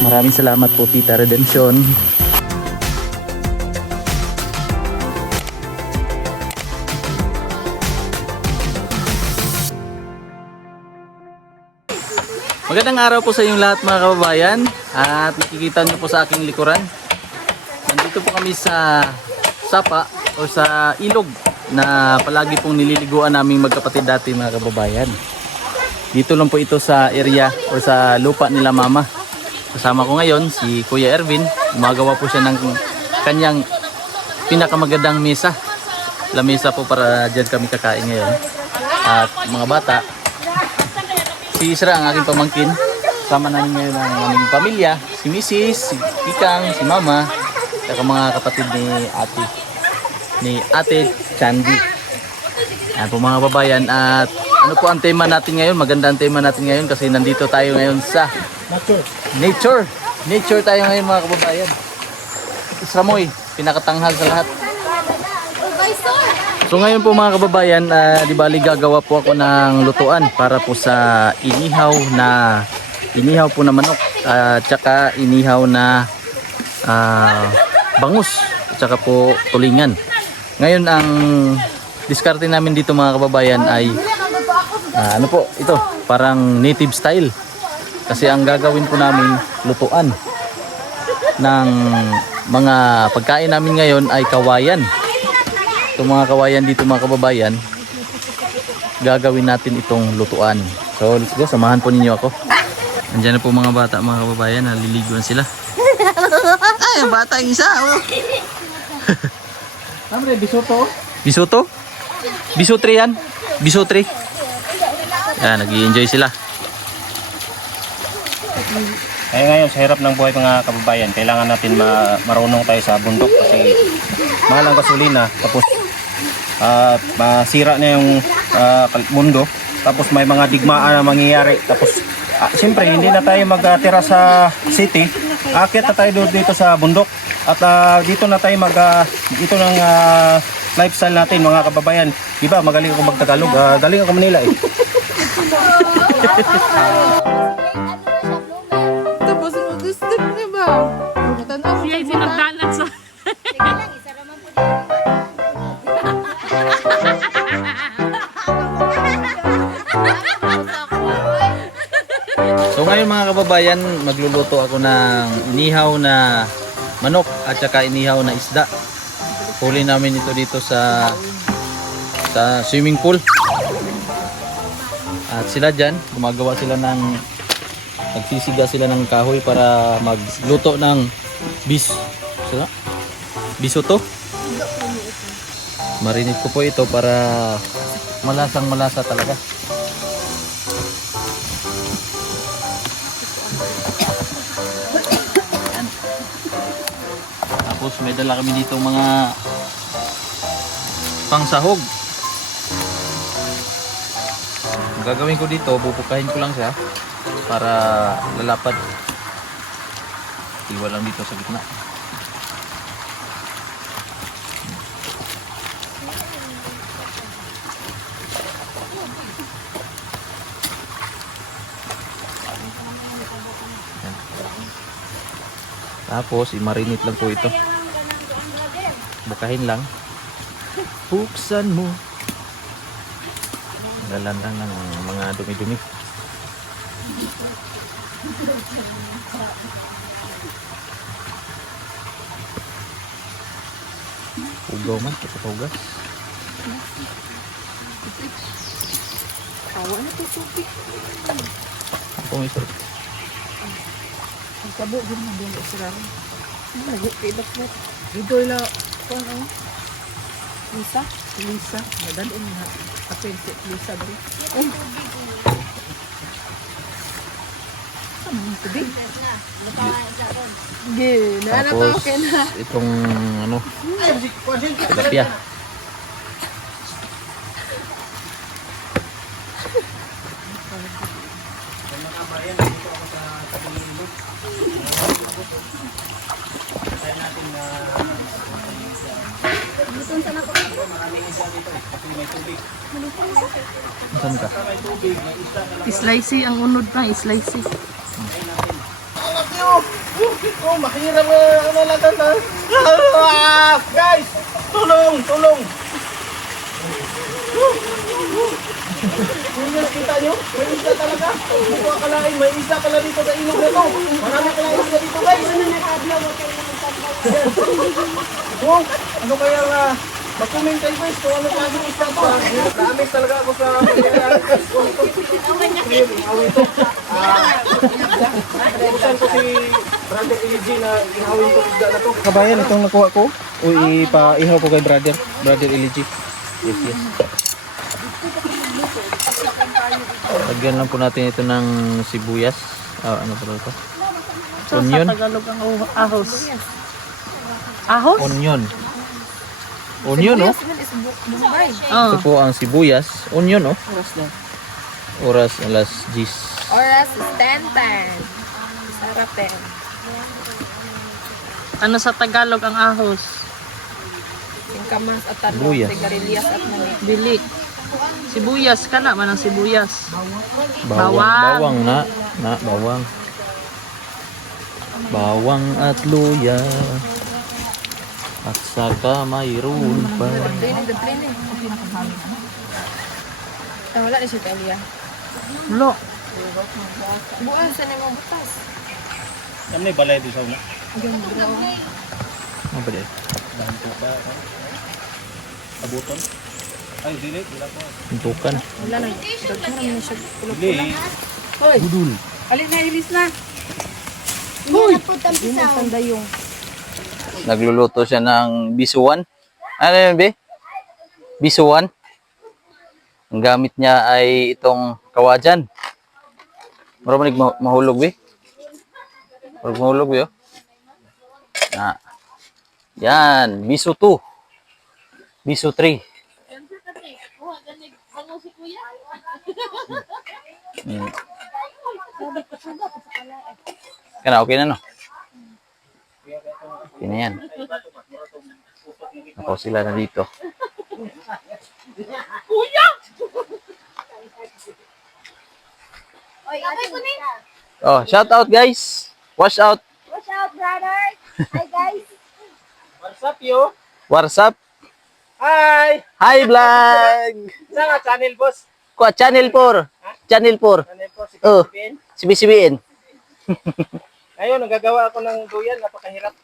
Maraming salamat po, Tita Redemption. Magandang araw po sa inyong lahat mga kababayan, at nakikita nyo po sa aking likuran. Nandito po kami sa sapa o sa ilog na palagi pong nililiguan naming magkapatid dati mga kababayan. Dito lang po ito sa area o sa lupa nila mama. Kasama ko ngayon si Kuya Ervin. Gumagawa po siya ng kanyang pinakamagandang mesa. Lamesa po para dyan kami kakain ngayon. At mga bata, si Isra ang aking pamangkin. Sama namin ngayon ang aming pamilya. Si Mrs., si Ikang, si Mama, at mga kapatid ni Ate Chandy. Yan po mga babayan. At ano po ang tema natin ngayon? Maganda ang tema natin ngayon kasi nandito tayo ngayon sa Nature. Nature tayo ngayon mga kababayan. Isra Moy, pinakatanghal sa lahat. So ngayon po mga kababayan, di bali gagawa po ako ng lutuan para po sa inihaw po na manok, tsaka inihaw na bangus, tsaka po tulingan. Ngayon ang diskarte namin dito mga kababayan ay ano po, ito parang native style. Kasi ang gagawin po namin lutuan ng mga pagkain namin ngayon ay kawayan. Itong mga kawayan dito mga kababayan, gagawin natin itong lutuan. So let's go, samahan po ninyo ako. Andiyan na po mga bata mga kababayan, naliliguan sila. Ay, ang bata yung isa oh. Namre, bisoto? Bisoto? Bisotri yan? Bisotri? Yan, nag-i-enjoy sila. Kaya ngayon sa hirap ng buhay mga kababayan, kailangan natin marunong tayo sa bundok kasi mahal ang gasolina, tapos masira na yung mundo, tapos may mga digmaan na mangyayari, tapos siyempre hindi na tayo magtira sa city, akit na tayo dito sa bundok at dito na tayo dito ng lifestyle natin mga kababayan. Diba magaling ako magtagalog, galing ako Manila eh. Siya yung sinagdalan sa... So ngayon mga kababayan, magluluto ako ng inihaw na manok at saka inihaw na isda. Huli namin ito dito sa swimming pool. At sila dyan, gumagawa sila nagsisiga sila ng kahoy para magluto ng bisoto. Marinate ko po ito para malasang malasa talaga. Tapos may dala kami dito mga pangsahog. Ang gagawin ko dito, bubukahin ko lang siya para lalapad. Iwan lang dito sa gitna. Tapos i-marinate lang po ito. Bukahin lang. Buksan mo. Galan lang ng mga dumi-dumi. Ugaw man, kapatugas. Tawa na ito tubig. Ako may sarap. Ang tabo, din na doon israrin. Nag-ibak mo. Dito ila, kung ano? Lisa? Lisa. Madalin na. Apensit, Lisa ba rin? Ay! Ano yung tubig? Sige, naanap Tapos ako na. itong ano, tilapia. Saan ka? Slicey ang unod pa, slicey. nyo. Oh, mahirap na lang na. Guys, tulong, tulong. Kung nakita nyo, may isda talaga. Hindi ko akalain, may isda pala dito sa ilog na to. Marami pala isda dito guys. Oh, ano kaya nga? Mag-comment kayo guys kung ano klaseng isda to. Dami talaga ako sa mangyayari guys. Ihawi ito. Buksan ko si Brother EG na ihawin ko isda na to. Kabayan, itong nakuha ko. O ipa-ihaw ko kay Brother EG. Yes, yes. Lagyan lang po natin ito ng sibuyas. Ano po ito? Onion. Sa Tagalog ang ahos. Ahos? Onion. Onion, oh. Ito po ang sibuyas. Onion, oh. Oras daw. Oras alas 10. Oras is 10:10. Sarap eh. Ano sa Tagalog ang ahos? Singkamas at tanong, Sibuyas. sigarilyas at mani. Bilik. Sibuyas ka na, manang sibuyas. Bawang na. Bawang. Bawang at luya. At saka mayroon pa. Gatlin eh. Wala na siya Talia. Lo. Buwan sa nang butas. Yan may balay doon sa una. Ano ba din? Dahan po ba? Abuton? Ay, dili. Wala po. Tuntukan. Wala na. Daghan naman siya. Dili. Budul. Alin na, ilis na. Hindi na tanda yung. Nagluluto siya ng bisuan. Ano yun, be? Bisuan. Ang gamit niya ay itong kawajan. Marami mahulog, be. Marami mahulog, be. Oh. Yan. Biso 2. Biso 3. Kana, okay na, no? Okay na yan. Ako sila na dito. Oh, shout out guys. Watch out. Watch out, brother. Hi, guys. What's up, yo? What's up? Hi! Hi vlog. Saan nga channel, boss? Ko channel 4. Channel 4. Channel po, si Oh. Pin. Sibisibiin. Ngayon, nagagawa ako ng duyan. Napakahirap.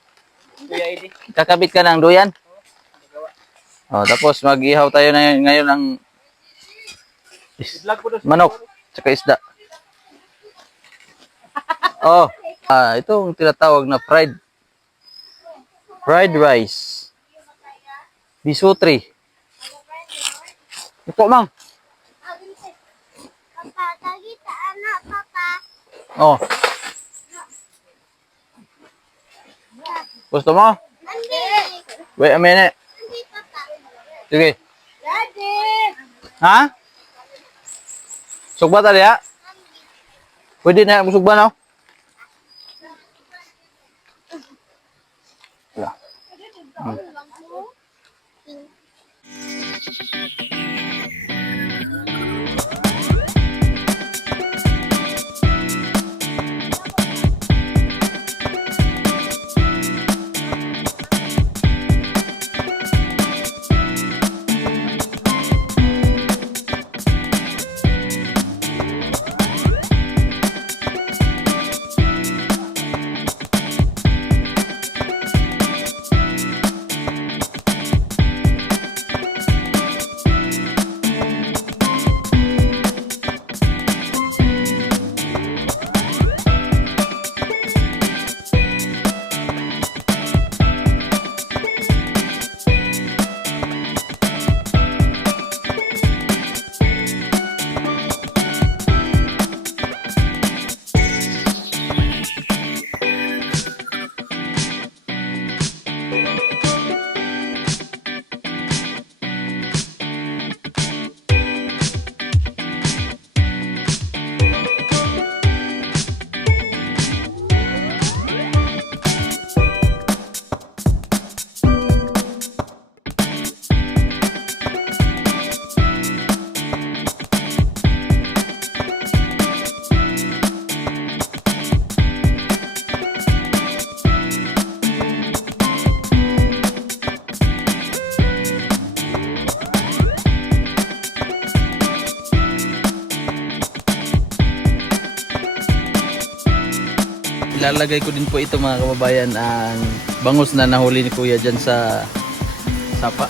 Kuya Eddie. Kakabit ka ng duyan. Oh, tapos mag-ihaw tayo na ngayon ng I-vlog ko doon. manok tsaka isda. Oh, itong tinatawag na fried rice. Bisutri. Ito, mang. Oh. Gusto mo? Wait a minute. Sige. Ha? Sugba tali ha? Pwede na sugba no? Wala. ilalagay ko din po ito mga kababayan ang bangus na nahuli ni Kuya dyan sa sapa.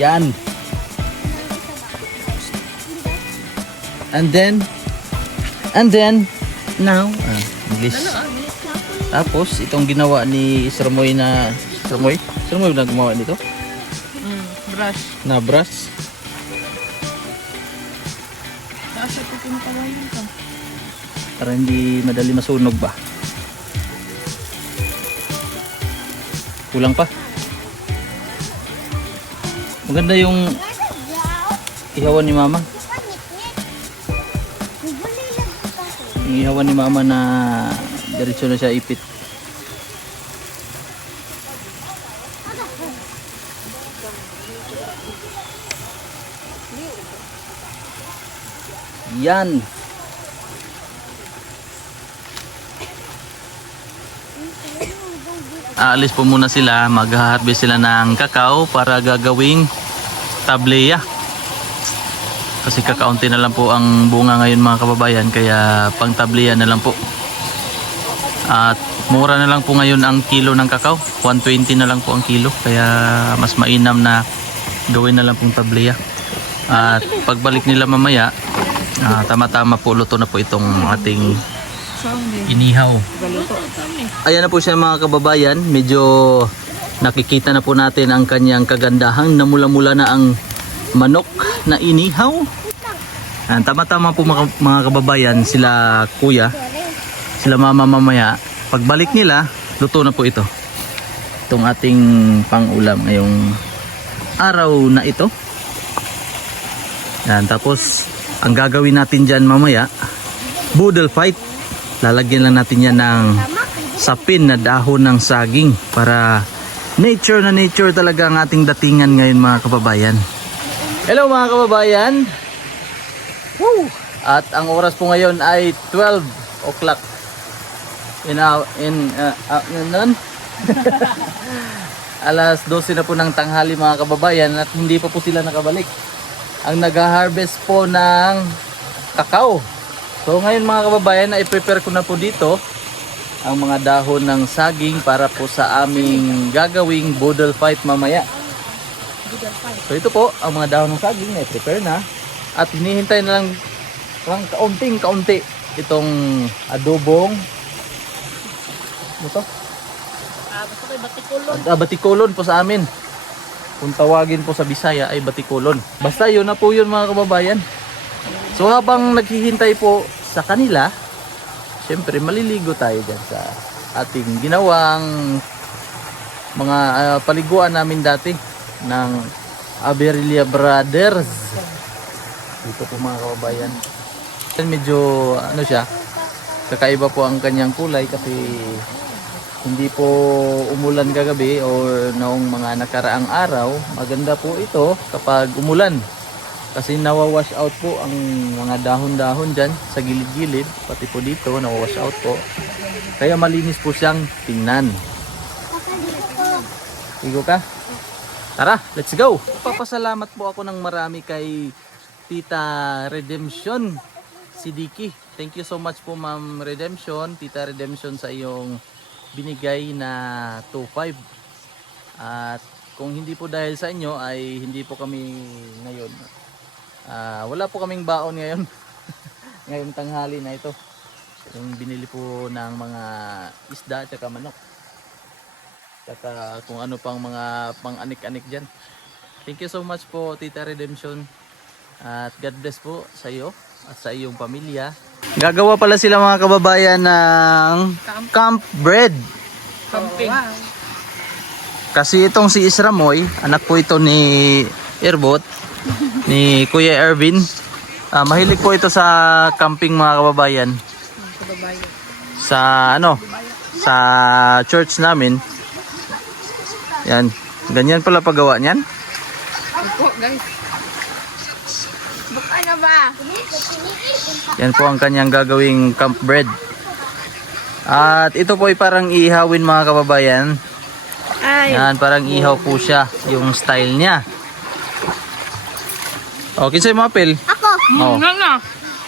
Yan. And then now English. Tapos itong ginawa ni Sirmoy na Sirmoy na gumawa nito Brush. na brush. Taas ito pinakawain ka. Para hindi madali masunog ba. Kulang pa. Maganda yung ihawan ni mama. Yung ihawan ni mama na diretso na siya ipit. Yan. Aalis po muna sila, mag-harvest sila ng kakao para gagawing tableya. Kasi kakaunti na lang po ang bunga ngayon mga kababayan, kaya pang tableya na lang po. At mura na lang po ngayon ang kilo ng kakao, 120 na lang po ang kilo, kaya mas mainam na gawin na lang pong tableya. At pagbalik nila mamaya, tama-tama po, luto na po itong ating inihaw. Ayan na po siya mga kababayan, medyo nakikita na po natin ang kanyang kagandahan, namula-mula na ang manok na inihaw. Tama-tama po mga kababayan, sila kuya, sila mama mamaya, pagbalik nila, luto na po ito. Itong ating pang-ulam ngayong araw na ito. Yan, tapos ang gagawin natin dyan mamaya, boodle fight. Lalagyan lang natin yan ng sapin na dahon ng saging para nature na nature talaga ang ating datingan ngayon mga kababayan. Hello mga kababayan. Woo! At ang oras po ngayon ay 12 o'clock nun. Alas 12 na po ng tanghali mga kababayan at hindi pa po sila nakabalik. Ang nag-harvest po ng kakao. So ngayon mga kababayan, i-prepare ko na po dito ang mga dahon ng saging para po sa aming gagawing boodle fight mamaya. So ito po ang mga dahon ng saging na i-prepare na at hinihintay na lang kaunting-kaunti itong adobong batikulon po sa amin. Kung tawagin po sa Bisaya ay batikulon. Basta yun na po yun mga kababayan. So habang naghihintay po sa kanila, syempre maliligo tayo dyan sa ating ginawang mga paliguan namin dati ng Aberlia Brothers. Dito po mga kababayan. Medyo ano siya, kakaiba po ang kanyang kulay kasi hindi po umulan kagabi or noong mga nakaraang araw. Maganda po ito kapag umulan. Kasi nawawash out po ang mga dahon-dahon dyan sa gilid-gilid. Pati po dito nawawash out po. Kaya malinis po siyang tingnan. Igo ka? Tara, let's go! Papasalamat po ako ng marami kay Tita Redemption Sidiki. Thank you so much po Ma'am Redemption, Tita Redemption, sa iyong binigay na 2.5. At kung hindi po dahil sa inyo ay hindi po kami ngayon. Wala po kaming baon ngayon. Ngayong tanghali na ito. Yung binili po ng mga isda at manok. At kung ano pang mga pang-anik-anik dyan. Thank you so much po Tita Redemption. At God bless po sa iyo at sa iyong pamilya. Gagawa pala sila mga kababayan ng camp bread. Camping. Kasi itong si Isramoy, anak po ito ni Irbot, ni Kuya Ervin. Mahilig po ito sa camping mga kababayan. Sa sa church namin. Yan, ganyan pala paggawa niyan. Opo, guys. Ano ba? Yan po ang kanyang gagawing camp bread. At ito po ay parang ihawin mga kababayan. Ay. Yan, parang ihaw po siya yung style niya. Okay sa'yo mga apel. Ako. Oh. na.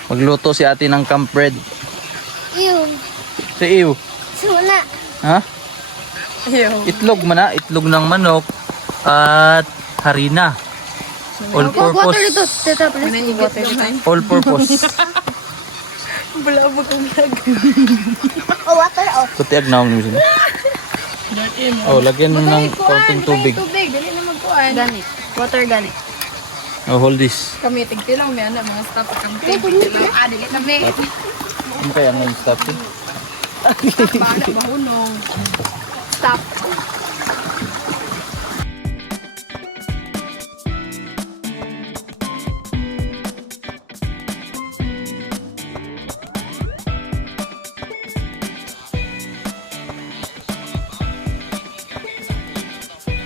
Magluto si ate ng camp bread. Yung. Si Ew. Suna. Ha? Ayaw. Itlog man na. Itlog ng manok. At harina. All Water purpose. dito. Tita, please. Water time. All purpose. Bulabog ang lag. Oh, water. Oh. Kutiag na ako nila. Oh, lagyan mo ng konting tubig. Tubig, dali na magkuhan. Ganit. Water ganit. Oh, hold this. Kami, tigtilang may anak, mga staff at kami tigtilang. Dali kami. Ano kaya ang name stop eh? Bahala, mahunong. Stop.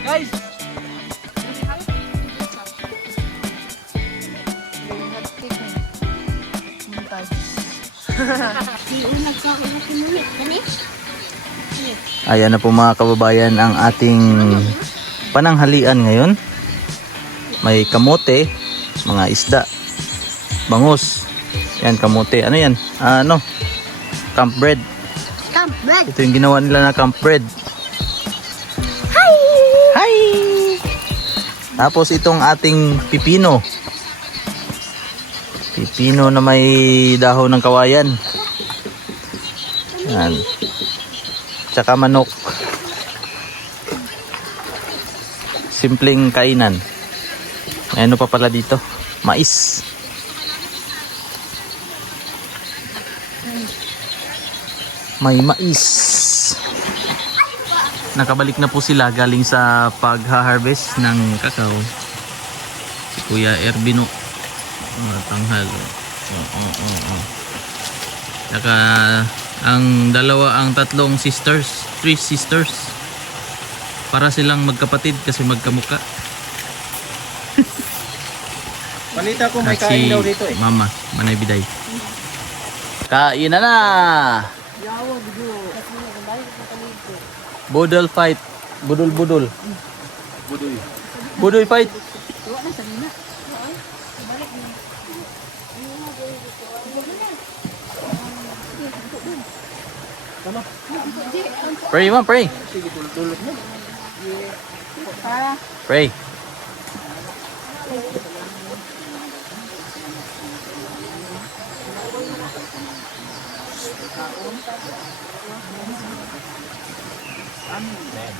Guys! Ayan na po mga kababayan ang ating pananghalian ngayon. May kamote, mga isda, bangus. Yan kamote. Ano yan? Ano? Camp bread. Camp bread. Ito yung ginawa nila na camp bread. Hi! Tapos itong ating pipino. Pipino na may dahon ng kawayan. Yan. Tsaka manok. Simpleng kainan. May ano pa pala dito? Mais. May mais. Nakabalik na po sila galing sa pagha-harvest ng kakao. Si Kuya Erbino. Tanghal. Saka ang tatlong sisters, 3 sisters. Para silang magkapatid kasi magkamuka. Balita ko may At kain daw dito eh. Mama, Manay Biday. Kain na na! Budol fight. Budol. Budoy fight. Pray, ma'am, pray. Pray.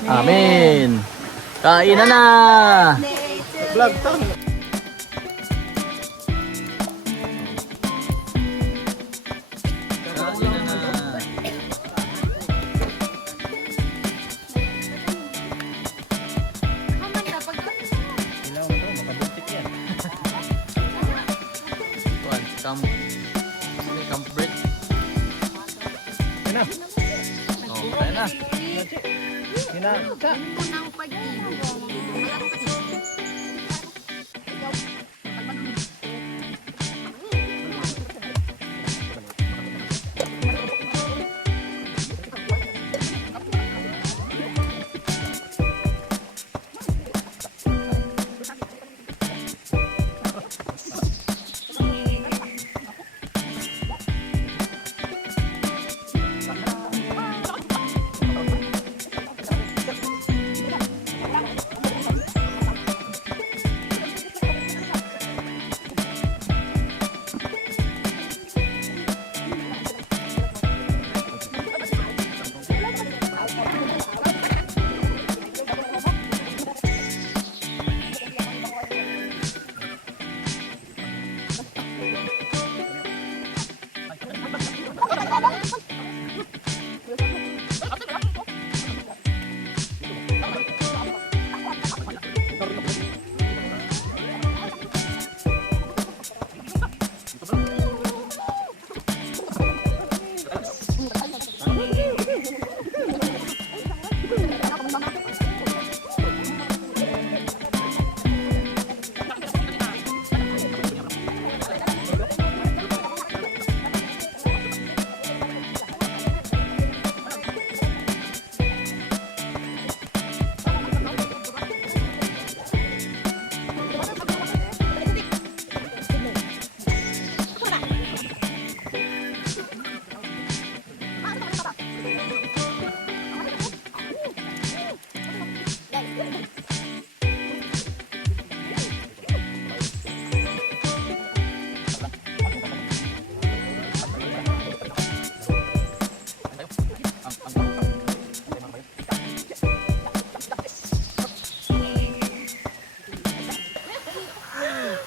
Amen. Kain na na. Vlog to. Kain na na. Kuan, camp bread. Yan na. Oh, kain na. Yan na. Unang pag-ibig.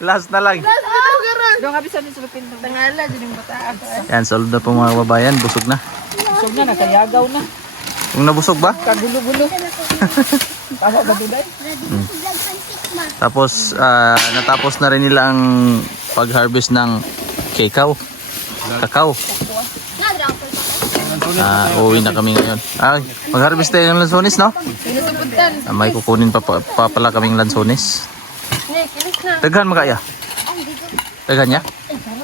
Last na lang. Doon nga bisa ni sulupin doon. Tangala, dyan yung bataan. Yan, solve na po mga kababayan. Busog na. Busog na, nakayagaw na. Kung nabusog ba? Kagulo-gulo. Tama ba doon ay? Tapos, natapos na rin nila ang pag-harvest ng kakao. Uwi na kami ngayon. Ay, mag-harvest tayo ng lansones, no? May kukunin pa pala kaming lansones. Daghan magkaya? Daghan niya?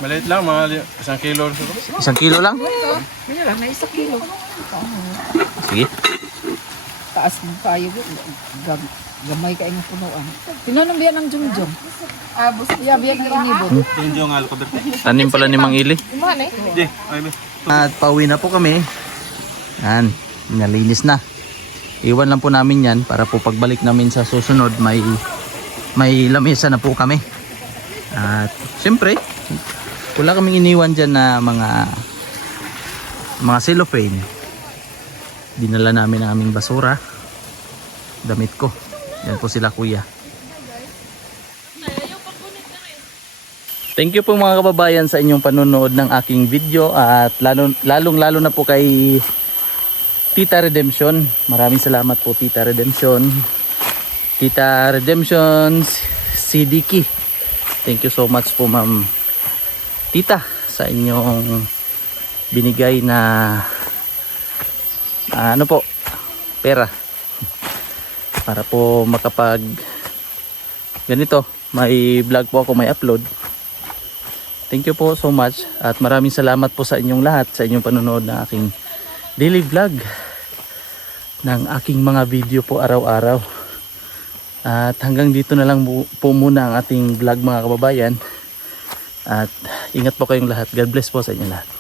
Maliit lang, mga 1 kilo. 1 kilo lang? Ano lang, may 1 kilo. Sige. Taas mo kayo. Gamay ka yung punuan. Tinanong biyan ng jungjong. Yeah, biyan ng inibot. Yung alcoberte. Tanim pala ni Mang Ili. Iman eh. Hindi, ay be. At pauwi na po kami. Yan, nalinis na. Iwan lang po namin yan para po pagbalik namin sa susunod may lamesa na po kami. At siyempre, wala kaming iniwan dyan na mga cellophane. Dinala namin ang aming basura. Damit ko. Yan po sila kuya. Thank you po mga kababayan sa inyong panonood ng aking video at lalong-lalo na po kay Tita Redemption. Maraming salamat po Tita Redemption. Tita Redemption Sidiki. Thank you so much po Ma'am Tita sa inyong binigay na pera para po makapag ganito, may vlog po ako, may upload. Thank you po so much at maraming salamat po sa inyong lahat sa inyong panonood ng aking daily vlog ng aking mga video po araw-araw. At hanggang dito na lang po muna ang ating vlog mga kababayan. At ingat po kayong lahat. God bless po sa inyo lahat.